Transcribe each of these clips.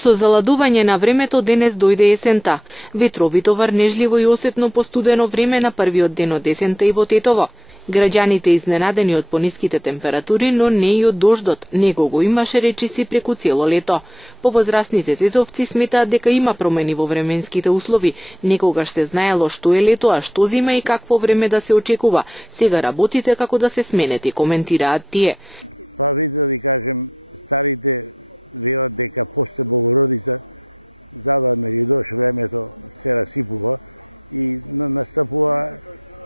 Со заладување на времето денес дојде есента. Ветровито врнежливо и осетно постудено време на првиот ден од есента и во Тетово. Граѓаните изненадени од пониските температури, но не и од дождот. Него го имаше речиси преку цело лето. Повозрастните тетовци сметаат дека има промени во временските услови. Некогаш се знаело што е лето, а што зима и какво време да се очекува. Сега работите како да се сменети, коментираат тие. Па видите да ви кажем, старите велат дека после Богородица зададна ги дош времето се расипува и настапува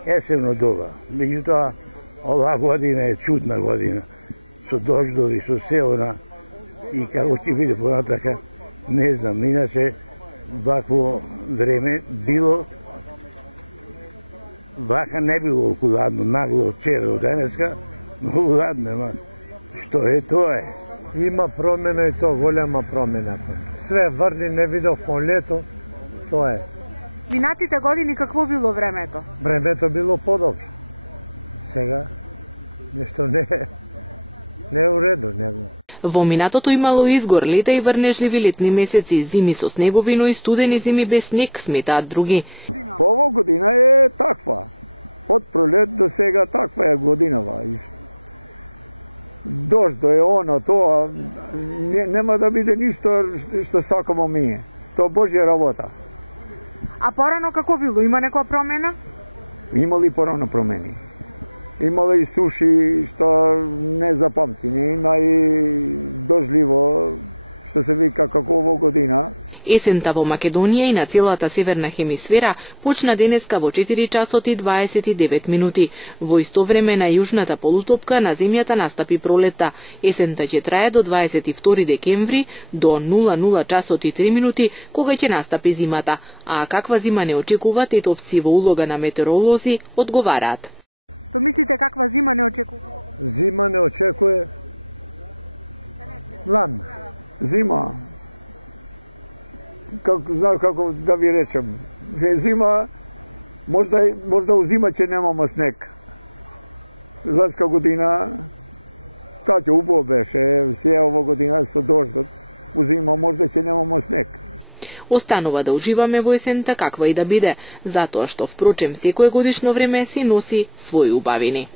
есенно доба. Меѓутоа, оваа година е чудна година, со дождови, со сеона и како ќе биде понатака, не знам. Иначе, вакво време било, вака не било толку ладно, нагло од вчера до денеска, многу ладно, што е тоа е. Има промена и то голема промена. Све врни не видовме лето, тоа е. Минатите години какво било времето? Времето било подобро. Сега нешто не е уредно. Во минатото имало изгор, лета и врнежливи летни месеци, зими со снегови, но и студени зими без снег, сметаат други. Ова година е таква. Од пролет до сега таква е годинава. Дождо е оно, тоа нема да биде ништо што сакамо ние. Тоа Божја работа. А порано како било? Има некоја промена? Има ли порано промени? Има ли суши што не запамтени, има и дожливо што се вика како во година. Есента во Македонија и на целата северна хемисфера почна денеска во 4 часот и 29 минути. Во исто време на јужната полутопка на земјата настапи пролетта. Есента ќе трае до 22 декември до 00 часот и 3 минути, кога ќе настапи зимата. А каква зима не очекува, тетовци во улога на метеоролози одговараат. То мислите каква зима не очекува? Зима не очекува. Ладно. Зима, како да ви речем, зима, можда у зима ќе немаме снег. Ласка година, таа ќе убаво беше, сеја ова година со дождот, у зима можда ќе немаме снег. Останува да уживаме во есента каква и да биде, затоа што впрочем секое годишно време си носи своји убавини.